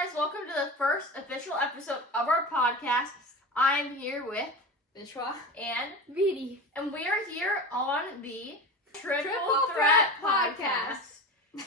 guys, welcome to the first official episode of our podcast. I'm here with Vishwa and Vidi, and we are here on the Triple Threat Podcast.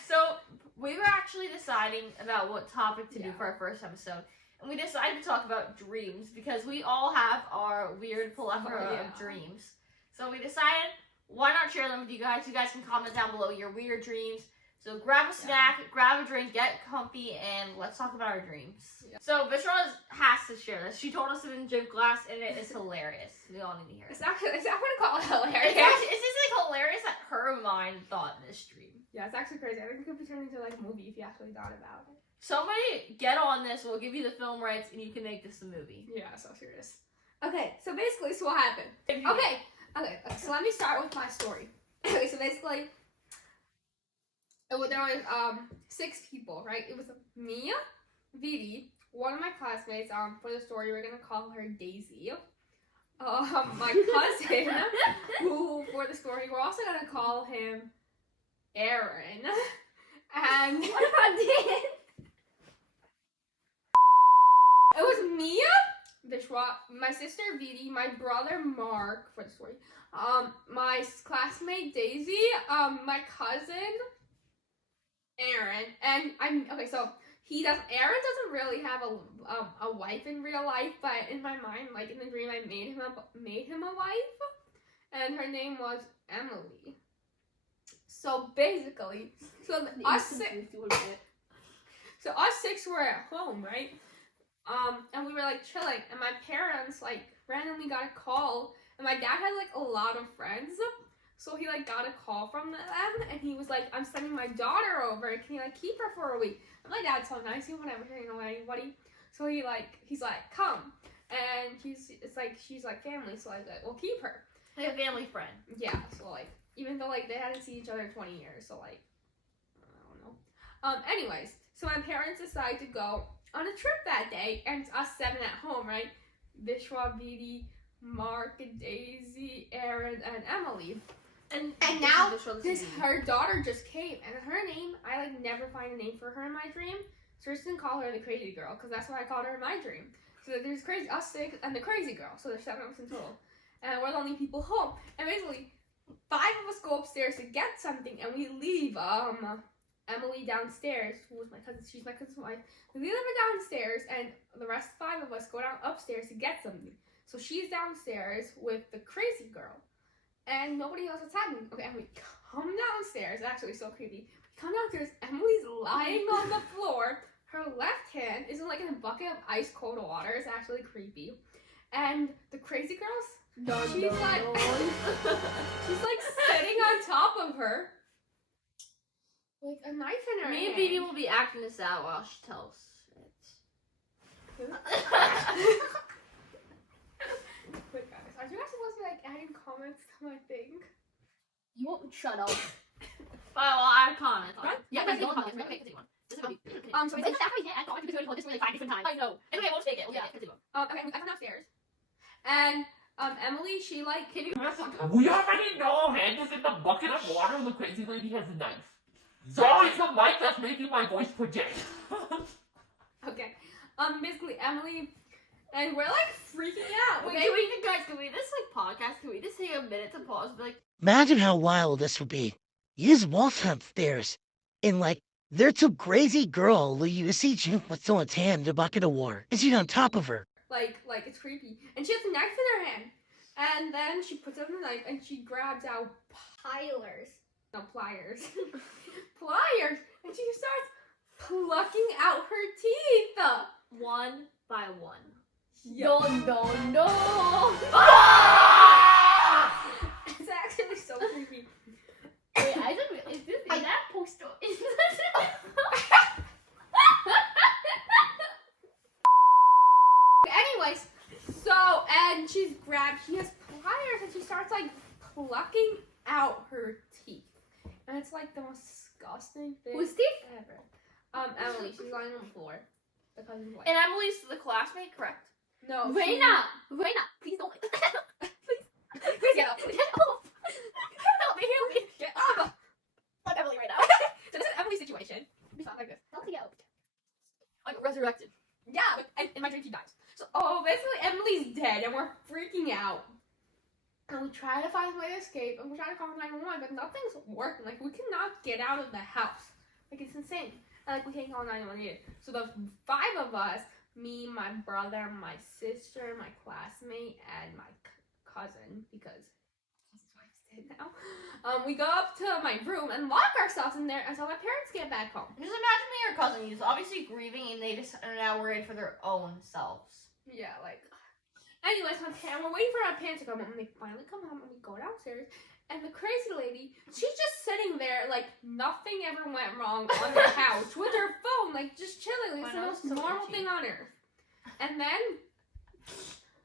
So we were actually deciding about what topic to do for our first episode, and we decided to talk about dreams because we all have our weird plethora of dreams. So we decided, why not share them with you guys? You guys can comment down below your weird dreams. So grab a snack, grab a drink, get comfy, and let's talk about our dreams. Yeah. So Vishwa has to share this. She told us it in gym class, and it is hilarious. We all need to hear it. I wouldn't call it hilarious. It's just like hilarious that her mind thought this dream. Yeah, it's actually crazy. I think it could be turned into like a movie if you actually thought about it. Somebody get on this. We'll give you the film rights, and you can make this a movie. Yeah, so serious. Okay, so basically, what happened? Okay, so let me start with my story. Okay, so basically, there was 6 people, right? It was me, Vidi, one of my classmates. For the story, we're gonna call her Daisy. My cousin, who for the story, we're also gonna call him Aaron. And what about Dan? It was me, Vishwa, my sister Vidi, my brother Mark for the story, my classmate Daisy, my cousin Aaron, and Aaron doesn't really have a wife in real life, but in my mind, like in the dream, I made him a wife, and her name was Emily. So basically, us 6 were at home, right? And we were like chilling, and my parents like randomly got a call, and my dad had like a lot of friends. So he like got a call from them, and he was like, "I'm sending my daughter over. Can you like keep her for a week?" And my dad's so nice. He won't ever know anybody. So he's like, "Come," and she's like family. So I was like, "We'll keep her." Like a family friend. Yeah. So like, even though like they hadn't seen each other in 20 years, so like, I don't know. Anyways, so my parents decided to go on a trip that day, and us 7 at home, right? Vishwa, Vidi, Mark, Daisy, Aaron, and Emily. And now her daughter just came, and her name, I like never find a name for her in my dream, so we're just gonna call her the crazy girl, because that's what I called her in my dream. So there's us 6 and the crazy girl, so there's 7 of us in total, and we're the only people home. And basically, 5 of us go upstairs to get something, and we leave Emily downstairs, who was my cousin. She's my cousin's wife. We leave her downstairs, and the rest 5 of us go down upstairs to get something. So she's downstairs with the crazy girl. And nobody knows what's happening. Okay, and we come downstairs. It's actually so creepy. We come downstairs. Emily's lying on the floor. Her left hand is in like in a bucket of ice cold water. It's actually creepy. And the crazy girl's, she's like sitting on top of her, like a knife in her hand. Me and Vidi will be acting this out while she tells it. Wait, guys, are you guys supposed to be like adding comments to my thing? You won't shut up. I'll add comments. Right? Yeah, guys, don't comment. Okay, continue on. This is going to be. So it's like that we can't add comments because we this like 5 different times. I know. Anyway, we'll take it. We'll take it. Continue on. Okay, I come downstairs, and Emily, she like. Can you? We already know hand is in the bucket of water. The crazy lady has a knife. Sorry, it's the mic that's making my voice project. Okay. Basically, Emily. And we're like freaking out. Wait, can we this like podcast? Can we just take a minute to pause and be like, imagine how wild this would be. You just walk upstairs and like there's a crazy girl who you see jump with someone's hand in a bucket of water and she's on top of her. Like it's creepy. And she has a knife in her hand. And then she puts out the knife and she grabs out pliers. Pliers. And she starts plucking out her teeth. one by one. No. It's actually so creepy. Wait, is that poster? Anyways, and she has pliers and she starts like plucking out her teeth. And it's like the most disgusting thing Whose teeth? ever. Emily, she's lying on the floor. The cousin's wife. And Emily's the classmate, correct? No. Raina, please don't. Please get up. Help me. Get up. I'm Emily right now. So this is Emily's situation. It's not like this. Help me out. Like resurrected. Yeah, like, in my dream she dies. So, basically Emily's dead and we're freaking out. And we try to find a way to escape and we try to call 911, but nothing's working. Like, we cannot get out of the house. Like, it's insane. And, like, we can't call 911 either. So the 5 of us, me, my brother, my sister, my classmate, and my cousin, because his wife's dead now, we go up to my room and lock ourselves in there until my parents get back home. Just imagine me and your cousin. He's obviously grieving, and they just are now worried for their own selves. Yeah, like... Anyways, we're waiting for our parents to come home, and they finally come home, and we go downstairs, and the crazy lady, she's just sitting there, like, nothing ever went wrong on the couch with her phone, like, just chilling. It's the most normal thing on earth. And then,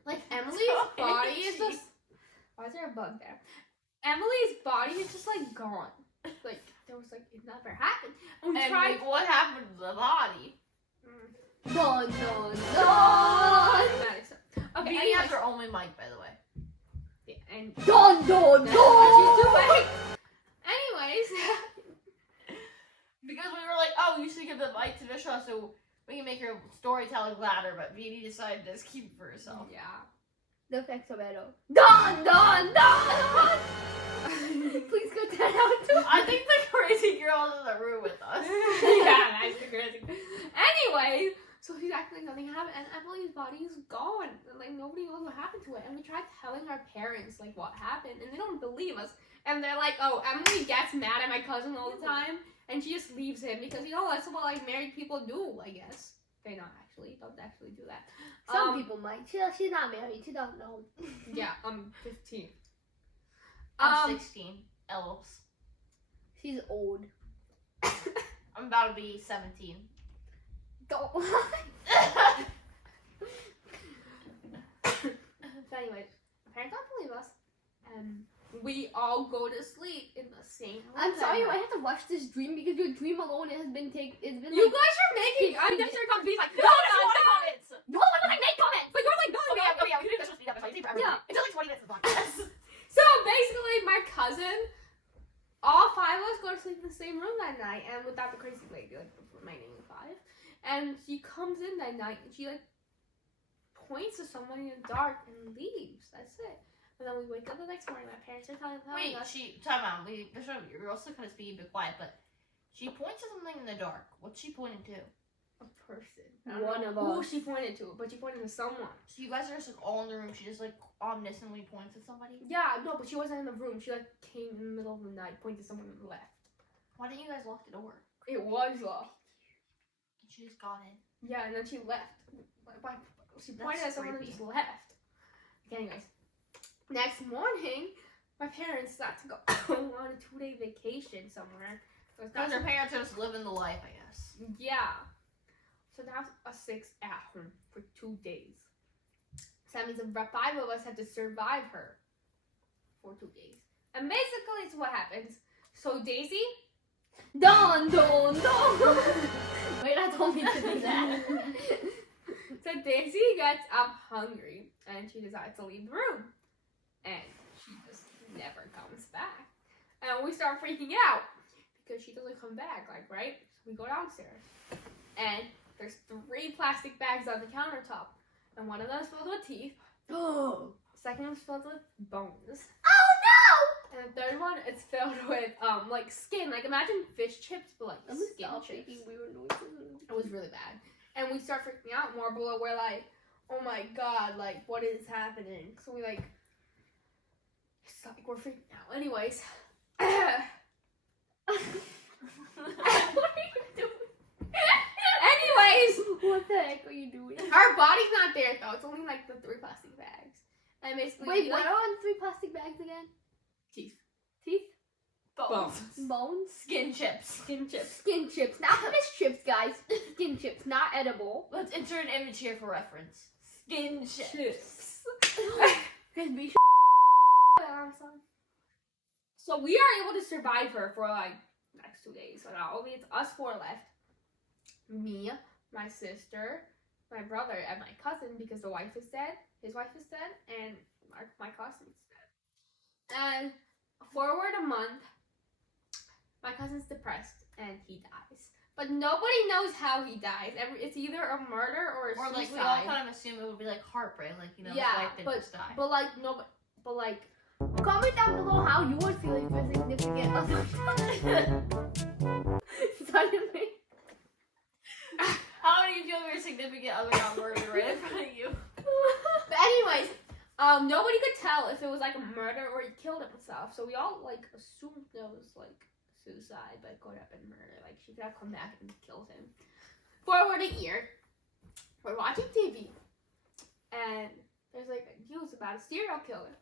like, Emily's body is just... Why is there a bug there? Emily's body is just, like, gone. Like, there was, like, it never happened. And we tried... Like, what happened to the body? Dun, dun, dun! Okay, Vivi has her only mic, by the way. Yeah, and Don, don, that's what she's doing. Anyways, because we were like, oh, you should give the mic to Vishwa so we can make her storytelling louder, but Vivi decided to just keep it for herself. yeah. The effects are better. Don, don, don! Please go that out too. I think the crazy girl is in the room with us. Yeah, that's the crazy. Anyway, so she's acting like nothing happened, and Emily's body is gone. And, like, nobody knows what happened to it. And we tried telling our parents, like, what happened, and they don't believe us. And they're like, oh, Emily gets mad at my cousin all the time, and she just leaves him because, you know, that's what, like, married people do, I guess. They don't actually do that. Some people might. She's not married. She doesn't know. Yeah, I'm 15. I'm 16. Elves. She's old. I'm about to be 17. Don't. So anyways, my parents don't believe us, and we all go to sleep in the same room. I'm sorry, I have to watch this dream because your dream alone has been You like, guys are making unnecessary comments. Like, No, no, no, comments! no one would make comments. but you're like, no, Okay, we do this for speed up. Yeah. It's only 20 minutes of the podcast. So basically, my cousin, all 5 of us go to sleep in the same room that night, and without the crazy lady, like the remaining 5. And she comes in that night, and she like points to someone in the dark and leaves. That's it. And then we wake up the next morning. My parents are telling Wait, us. time out. You're also kind of speaking, be quiet, but she points to something in the dark. What's she pointing to? A person. I don't One know of who us. she pointed to, but she pointed to someone. So you guys are just like all in the room. She just like omnisciently points at somebody. Yeah, no, but she wasn't in the room. She like came in the middle of the night, pointed to someone and left. Why didn't you guys lock the door? It was locked. She just got in. Yeah, and then she left. She pointed That's at someone and creepy. just left. Okay, anyways, next morning, my parents got to go on a 2-day vacation somewhere. Because her parents are just living the life, I guess. Yeah. So now us 6 at home for 2 days. So that means the 5 of us had to survive her for 2 days. And basically, it's what happens. So Daisy. Don, don, don. Wait, I told me to do that. So Daisy gets up hungry and she decides to leave the room. And she just never comes back. And we start freaking out because she doesn't come back, like, right? So we go downstairs and there's 3 plastic bags on the countertop. And one of them is filled with teeth. Oh. Second one's filled with bones. Oh And the third one is filled with like skin. Like imagine fish chips, but like no! I'm skin stop chips. making weird noises. It was really bad. And we start freaking out more, but we're like, oh my god, like what is happening? So we like, it's like we're freaking out. Anyways. What are you doing? Anyways, What the heck are you doing? our body's not there though. It's only like the 3 plastic bags. And basically, Wait, we, what like, are on 3 plastic bags again? teeth, Teeth? Bones. Bones? Skin chips. skin chips. Skin chips. Not fish chips, guys. Skin chips, not edible. Let's insert an image here for reference. Skin chips. Chips. Crispy So we are able to survive her for like next 2 days. So now only it's us 4 left. Me, my sister, my brother, and my cousin because the wife is dead. His wife is dead, and my classmate's dead. And forward a month, my cousin's depressed and he dies. But nobody knows how he dies. It's either a murder or a Or suicide. like we all kind of assume it would be like heartbreak, like his wife didn't just die. But like no, but like Comment down below how you would feel if your significant other suddenly. How do you feel if your significant other got murdered right in front of you? But anyways, nobody could tell if it was like a murder or he killed himself. So we all like assumed it was like suicide, but it could have been murder. Like she could have come back and killed him. Forward a year, we're watching TV, and there's like news about a serial killer,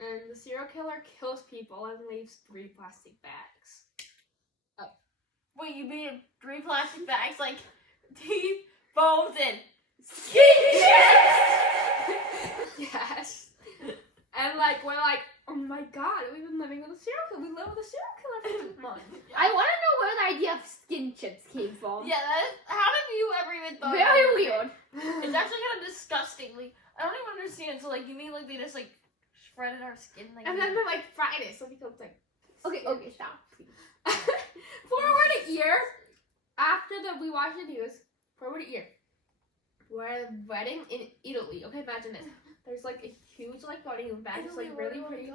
and the serial killer kills people and leaves 3 plastic bags. Wait, you mean 3 plastic bags like teeth, bones, and Yes. And like we're like, oh my god, we've been living with a serial killer. We live with a serial killer for 2 months. I want to know where the idea of skin chips came from. Yeah, how have you ever even thought? Very about it? weird. It's actually kind of disgusting. Like, I don't even understand. So like, you mean like they just like shredded our skin like? And then we're like Friday, so it becomes like Okay, stop. forward a year after we watch the news. Forward a year. We're at a wedding in Italy. Okay, imagine this. There's like a huge like wedding back. It's like really pretty.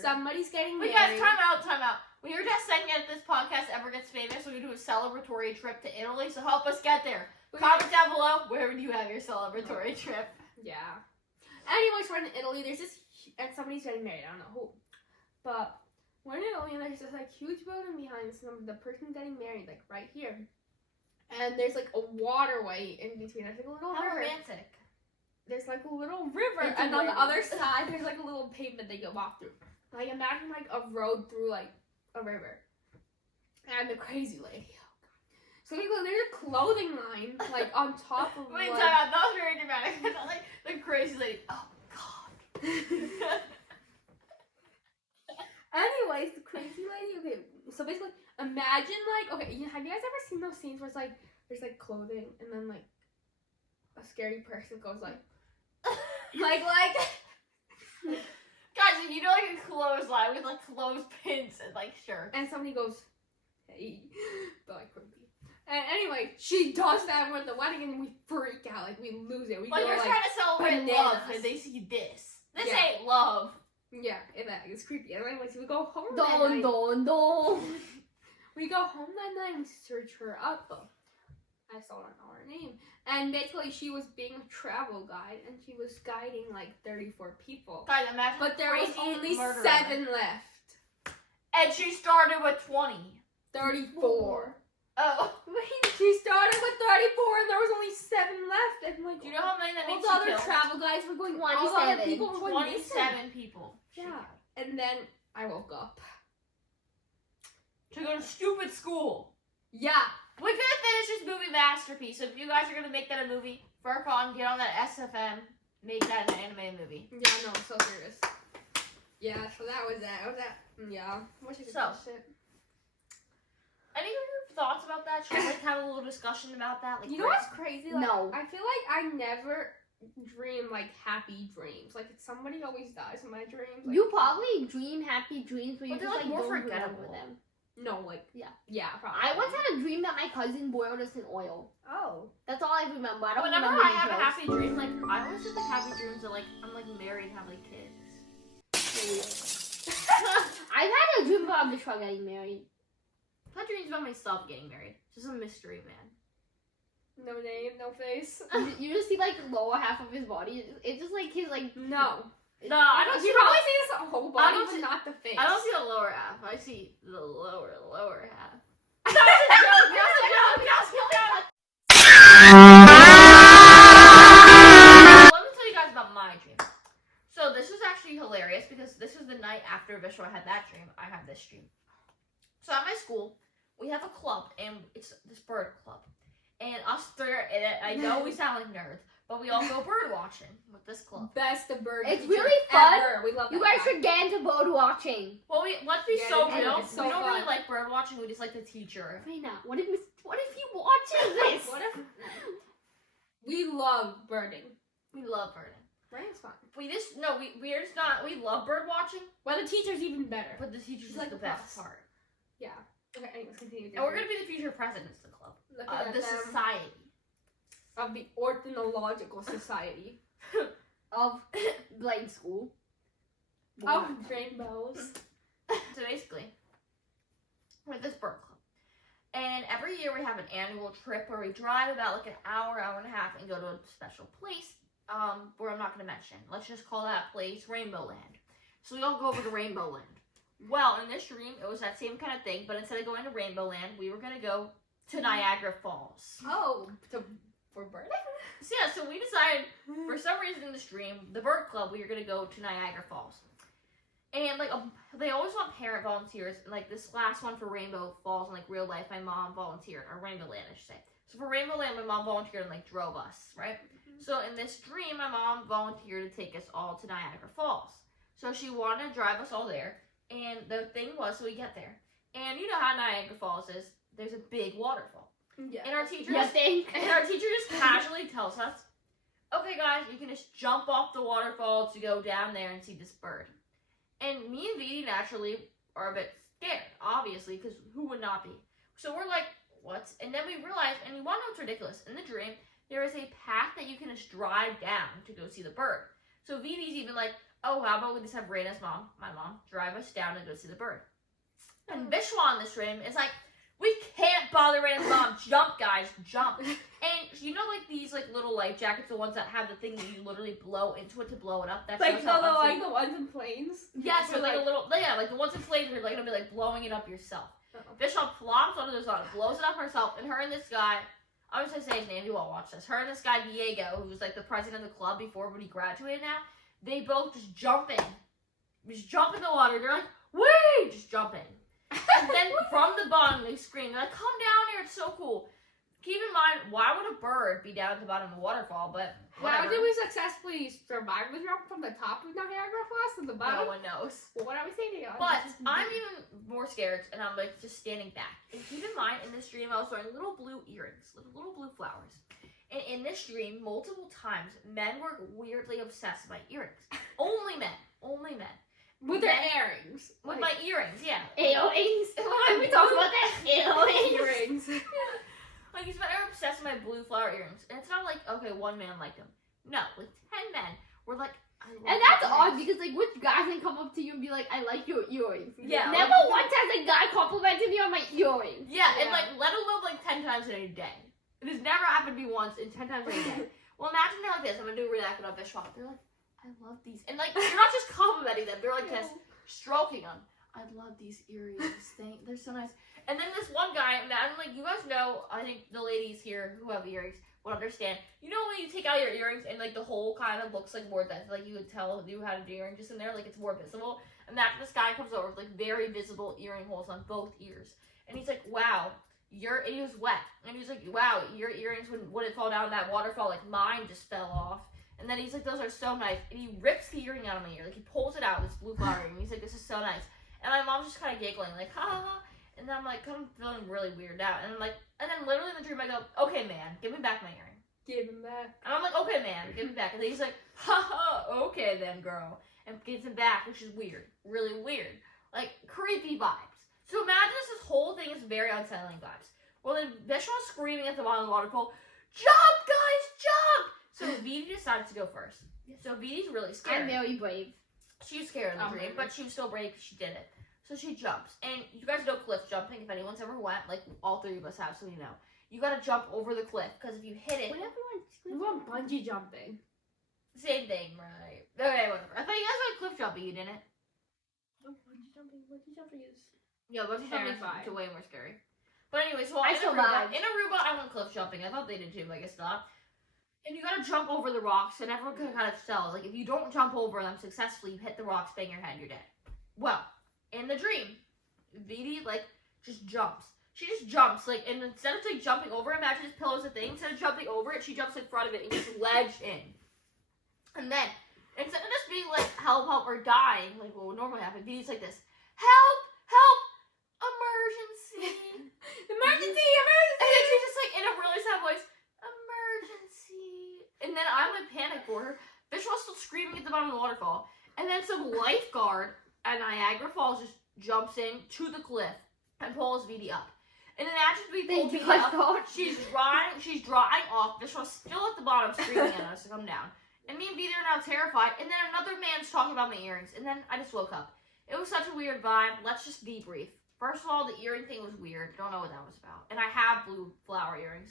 Somebody's getting Wait, married. guys, time out. We were just saying that if this podcast ever gets famous, we do a celebratory trip to Italy. So help us get there. Comment down below, where would you have your celebratory trip? Yeah. Anyways, we're in Italy. There's this, and somebody's getting married. I don't know who, but we're in Italy, and there's this like huge building behind the person getting married, like right here. And there's like a waterway in between. There's like a little How river. romantic. There's like a little river, It's a and on the river. other side there's like a little pavement that you walk through. Like imagine like a road through like a river. And the crazy lady. Oh god. So there's a clothing line like on top of Wait, like, time out. That was very dramatic. I felt like the crazy lady. Oh god. Anyways, the crazy lady. Okay, so basically, imagine like okay, have you guys ever seen those scenes where it's like there's like clothing and then like a scary person goes like like Guys, if you know like a clothesline with like clothespins and like shirts. and somebody goes hey, but like creepy. And anyway, she does that with the wedding and we freak out, like we lose it. We Like go you're like trying to celebrate bananas. love and they see this. This Yeah. ain't love. yeah, it's creepy. And anyways, we go home that night. Don. We go home that night and search her up. I still don't know her name. And basically, she was being a travel guide, and she was guiding like 34 people. Guys, imagine. But there was crazy only murderer. 7 left. And she started with 20. 34. Oh. She started with 34, and there was only 7 left. And like, Do you know how many that all means the she other killed? travel guides were going. All the other 27. people were going missing. 27 people. Yeah. And then I woke up. To go to stupid school. Yeah. We could have finished this movie masterpiece. So if you guys are gonna make that a movie, Furcon, get on that SFM, make that an animated movie. Yeah, no, I'm so serious. Yeah, so that was that. Yeah. Wish I could So. finish it. Any other thoughts about that? Should we like have a little discussion about that? Like, You know what's crazy? Like, No. I feel like I never dream like happy dreams. Like somebody always dies in my dreams. Like, You probably dream happy dreams, but you But they're, just like, like more don't remember forgettable. them. no, like Yeah, probably. I once had a dream that my cousin boiled us in oil. Oh. That's all I remember. I don't Whenever remember I have a details. happy dream, like I always have like happy dreams that like I'm like married and have like kids. I've had a dream about Mishra getting married. I've had dreams about myself getting married. Just a mystery, man. No name, no face. You just see like the lower half of his body. It's just like his like No. No, I don't see You the, probably see this whole I body, don't but see- not the face. I don't see the lower half. I see the lower half. That was a joke. That was a joke. That was a joke. Let me tell you guys about my dream. So this was actually hilarious because this was the night after Vishwa had that dream. I had this dream. So at my school, we have a club, and it's this bird club. And us three, and I know we sound like nerds, but we all go bird watching with this club. Best of bird. It's teacher really fun. ever. We love You that guys guy. should get into bird watching. Well, let's be Yeah, so it's real. so we don't really fun. like bird watching. We just like the teacher. Right now, what if you watching this? What if We love birding. we love birding? Birding's fun. We're just not. We love bird watching, Well, the teacher's even better. but the teacher's She's like like the a best boss. part. Yeah. Okay, anyways, continue. And we're gonna be the future presidents of the club. Looking at The them. society. Of the Orthonological Society. Of blank school. Of rainbows. So basically, we're this bird club. And every year we have an annual trip where we drive about like an hour, hour and a half and go to a special place where I'm not going to mention. Let's just call that place Rainbow Land. So we all go over to Rainbow Land. Well, in this dream, it was that same kind of thing, but instead of going to Rainbow Land, we were going to go to Niagara Falls. Oh, for birding? So yeah, so we decided, for some reason in this dream, the bird club, we were going to go to Niagara Falls. And, like, they always want parent volunteers. And, like, this last one for Rainbow Falls in, like, real life, my mom volunteered. Or Rainbow Land, I should say. So for Rainbow Land, my mom volunteered and, like, drove us, right? Mm-hmm. So in this dream, my mom volunteered to take us all to Niagara Falls. So she wanted to drive us all there. And the thing was, so we get there. And you know how Niagara Falls is. There's a big waterfall. Yeah. And our teacher You think? and our teacher just casually tells us, okay, guys, you can just jump off the waterfall to go down there and see this bird. And me and Vidi naturally are a bit scared, obviously, because who would not be? So we're like, what? And then we realize, and you want to know what's ridiculous? In the dream, there is a path that you can just drive down to go see the bird. So Vidi's even like, oh, how about we just have Raina's mom, my mom, drive us down and go see the bird? And Vishwa in this dream is like, we can't bother Raina's mom. Jump, guys, jump. And you know, like these like little life jackets, the ones that have the thing that you literally blow into it to blow it up. That Like shows how the ones in planes. yes, Or with like a little like the ones in flames are like gonna be like blowing it up yourself. Uh-oh. Vishal plops onto this on it, blows it up herself, and her and this guy, I'm just gonna say his name, you won't watch this. Her and this guy Diego, who was like the president of the club before when he graduated now, they both just jump in the water. They're like, wait, just jump in. And then from the bottom they scream, they're like, come down here, it's so cool. Keep in mind, why would a bird be down at the bottom of a waterfall? But How whatever. did we successfully survive the jump from the top of Niagara Falls to the No bottom? one knows. Well, what are we saying? But I'm even more scared, and I'm like just standing back. And keep in mind, in this dream, I was wearing little blue earrings, little blue flowers. And in this dream, multiple times, men were weirdly obsessed with my earrings. Only men. with their earrings. With my earrings, yeah. Earrings? Why are we talking about that? Earrings. Like these men are obsessed with my blue flower earrings, and it's not like okay, one man liked them. No, like 10 men were like, I love And that's your odd earrings. because like which guy can come up to you and be like, I like your earrings? Yeah, Never like- once has a guy complimented me on my earrings. Yeah, and Yeah. like let alone like 10 times in a day. It has never happened to me once in 10 times in a day. Well, imagine they're like this. I'm gonna do a reenactment of Vishwa. They're like, I love these, and like you're not just complimenting them. They're like this, stroking them. I love these earrings. They're so nice. And then this one guy, and I'm like, you guys know. I think the ladies here who have earrings would understand. You know when you take out your earrings and like the hole kind of looks like more that like you could tell you had an earring just in there, like it's more visible. And that this guy comes over with like very visible earring holes on both ears, and he's like, wow. And he was wet, and he was like, wow, your earrings wouldn't fall down that waterfall, like mine just fell off. And then he's like, those are so nice, and he rips the earring out of my ear, like he pulls it out, this blue flower earring, and he's like, this is so nice. And my mom's just kind of giggling, like, ha ha ha, and then I'm like, kind of feeling really weirded out, and I'm like, and then literally in the dream I go, okay man, give me back my earring. Give him back. And I'm like, okay man, give me back. And then he's like, ha ha, okay then girl, and gives it back, which is weird, really weird, like creepy vibes. So imagine this whole thing is very unsettling vibes. Well, then Vishwa's screaming at the bottom of the waterfall, jump, guys, jump! So Vidi decides to go first. So Vidi's really scared. I'm very brave. She was scared in the dream, but she was still brave because she did it. So she jumps. And you guys know cliff jumping. If anyone's ever went, like all three of us have, so you know. You gotta jump over the cliff, because if you hit it, We want bungee jumping. same thing, right? Okay, whatever. I thought you guys went cliff jumping, you didn't? Oh, bungee jumping is... Yeah, bungee jumping Terrifying. is way more scary. But anyway, so I in survived. Aruba, I went cliff jumping. I thought they did too, but I guess not. And you gotta jump over the rocks, and everyone can kind of tell. Like, if you don't jump over them successfully, you hit the rocks, bang your head, you're dead. Well, in the dream, Vidi, like, just jumps. She just jumps, like, and instead of, like, jumping over, imagine this pillow's a thing. Instead of jumping over it, she jumps in front of it and gets ledged in. And then, instead of just being like, help, help, or dying, like what would normally happen, Vidi's like this, help, help, emergency. Emergency! And then she's just like, in a really sad voice, emergency. And then I'm in panic for her. Vishwa's still screaming at the bottom of the waterfall. And then some lifeguard at Niagara Falls just jumps in to the cliff and pulls VD up. And then after we pull Thank you, VD up, God. she's drying off. Vishwa's still at the bottom screaming at us to come down. And me and VD are now terrified. And then another man's talking about my earrings. And then I just woke up. It was such a weird vibe. Let's just debrief. First of all, the earring thing was weird. Don't know what that was about. And I have blue flower earrings.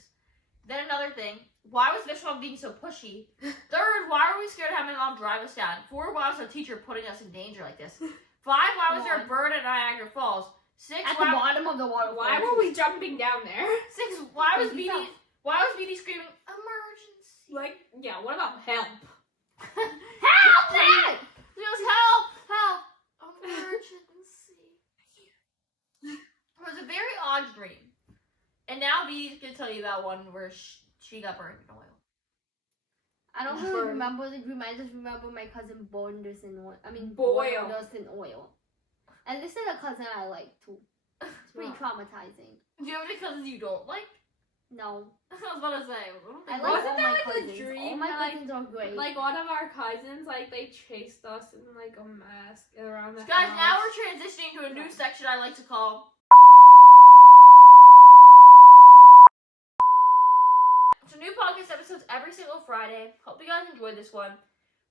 Then another thing. Why was Vishwa being so pushy? Third, why were we scared to have my mom drive us down? 4, why was our teacher putting us in danger like this? 5, why was there a bird at Niagara Falls? 6, At the bottom of the water. Why were we jumping down there? 6, why was VD screaming emergency? Like, yeah, what about help? Help! Dad! She goes, help! Emergency. It was a very odd dream. And now VD's gonna tell you about one where she got burned in oil. I don't really remember the dream. I just remember my cousin burned us in oil. Boiled us in oil. And this is a cousin I like too. It's pretty traumatizing. Do you have any cousins you don't like? No. I was about to say. I like Wasn't all that my like cousins. the dream? All my Like- cousins are great. Like one of our cousins, like they chased us in like a mask around the Guys, house. now we're transitioning to a new section I like to call. So new podcast episodes every single Friday. Hope you guys enjoyed this one.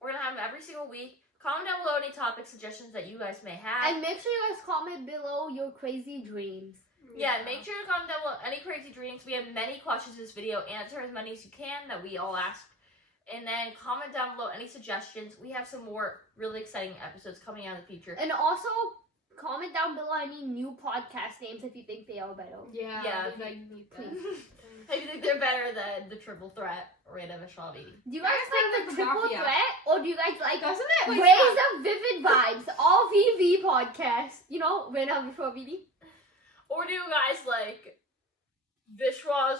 We're gonna have them every single week. Comment down below any topic suggestions that you guys may have. and make sure you guys comment below your crazy dreams. Yeah, make sure to comment down below any crazy dreams. We have many questions in this video. Answer as many as you can that we all asked. And then comment down below any suggestions. We have some more really exciting episodes coming out in the future. And also, comment down below any new podcast names if you think they are better. Yeah, Yeah, we, like need that. Maybe think they're better than the triple threat Randa Vishwavi. Do you guys like the the triple mafia. threat? Or do you guys like Doesn't it? Like, Rays of Vivid Vibes? RVV Podcast. You know, Randa Vishwavi. Or do you guys like Vishwa's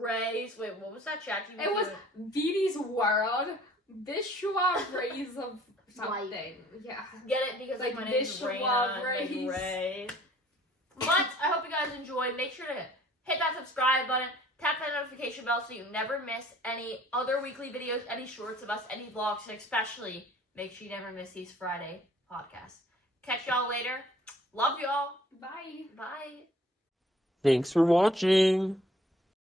Rays? Wait, what was that chat? It was Vidi's world. Vishwa rays of something. Yeah. Get it? Because like Like my name's Vishwa Raina, Rays. like Ray. But I hope you guys enjoyed. Make sure to hit that subscribe button. Tap that notification bell so you never miss any other weekly videos, any shorts of us, any vlogs, and especially make sure you never miss these Friday podcasts. Catch y'all later. Love y'all. Bye. Bye. Thanks for watching.